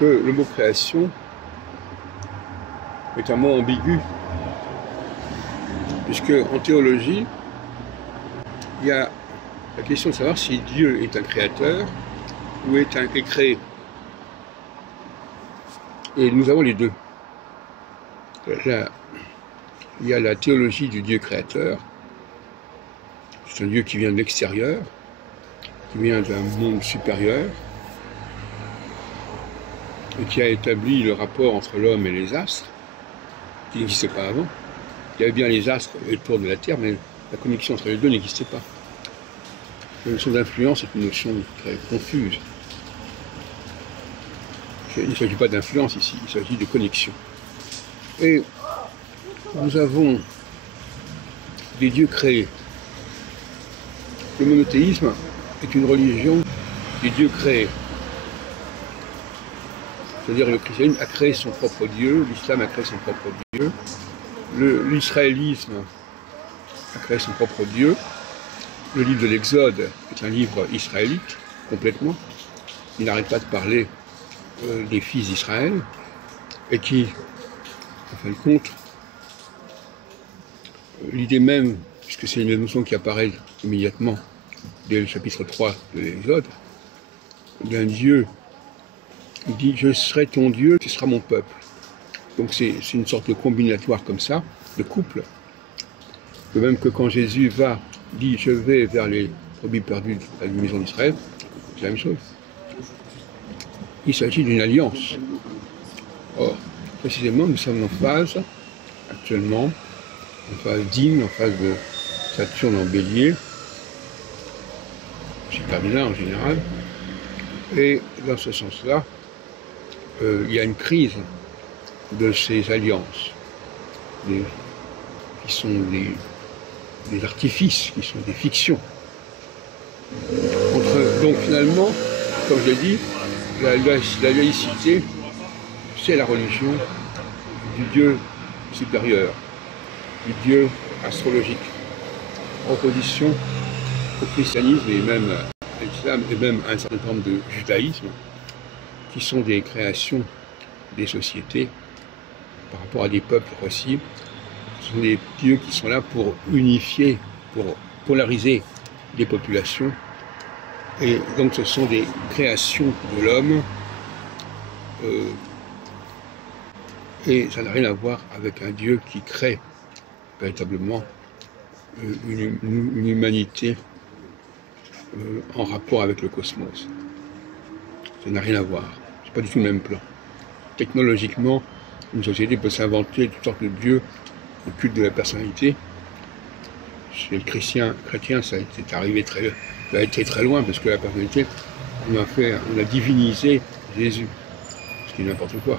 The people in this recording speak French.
que le mot création est un mot ambigu, puisque en théologie, il y a la question de savoir si Dieu est un créateur ou est créé. Et nous avons les deux. Là, il y a la théologie du Dieu créateur. C'est un Dieu qui vient de l'extérieur, qui vient d'un monde supérieur, et qui a établi le rapport entre l'homme et les astres, qui n'existait pas avant. Il y avait bien les astres autour de la Terre, mais la connexion entre les deux n'existait pas. La notion d'influence est une notion très confuse. Il ne s'agit pas d'influence ici, il s'agit de connexion. Et nous avons des dieux créés. Le monothéisme est une religion des dieux créés. C'est-à-dire le christianisme a créé son propre Dieu, l'islam a créé son propre Dieu, l'israélisme a créé son propre Dieu, le livre de l'Exode est un livre israélite, complètement. Il n'arrête pas de parler des fils d'Israël, et qui, en fin de compte, l'idée même, puisque c'est une notion qui apparaît immédiatement dès le chapitre 3 de l'Exode, d'un Dieu qui dit « Je serai ton Dieu, tu seras mon peuple ». Donc c'est une sorte de combinatoire comme ça, de couple. De même que quand Jésus dit « Je vais vers les brebis perdues de la maison d'Israël », c'est la même chose. Il s'agit d'une alliance. Or, précisément, nous sommes en phase, actuellement, en phase d'hymne, en phase de Saturne en bélier, c'est pas bien en général, et dans ce sens-là, il y a une crise de ces alliances, qui sont des artifices, qui sont des fictions. Donc finalement, comme je l'ai dit, la laïcité, c'est la religion du Dieu supérieur, du Dieu astrologique, en opposition au christianisme et même à l'islam et même à un certain nombre de judaïsme, qui sont des créations des sociétés par rapport à des peuples aussi. Ce sont des dieux qui sont là pour unifier, pour polariser les populations. Et donc ce sont des créations de l'homme, et ça n'a rien à voir avec un Dieu qui crée véritablement une humanité en rapport avec le cosmos. Ça n'a rien à voir, c'est pas du tout le même plan. Technologiquement, une société peut s'inventer toutes sortes de dieux, le culte de la personnalité. Chez le chrétien, ça a été très loin, parce que la personnalité, on a divinisé Jésus, ce qui est n'importe quoi.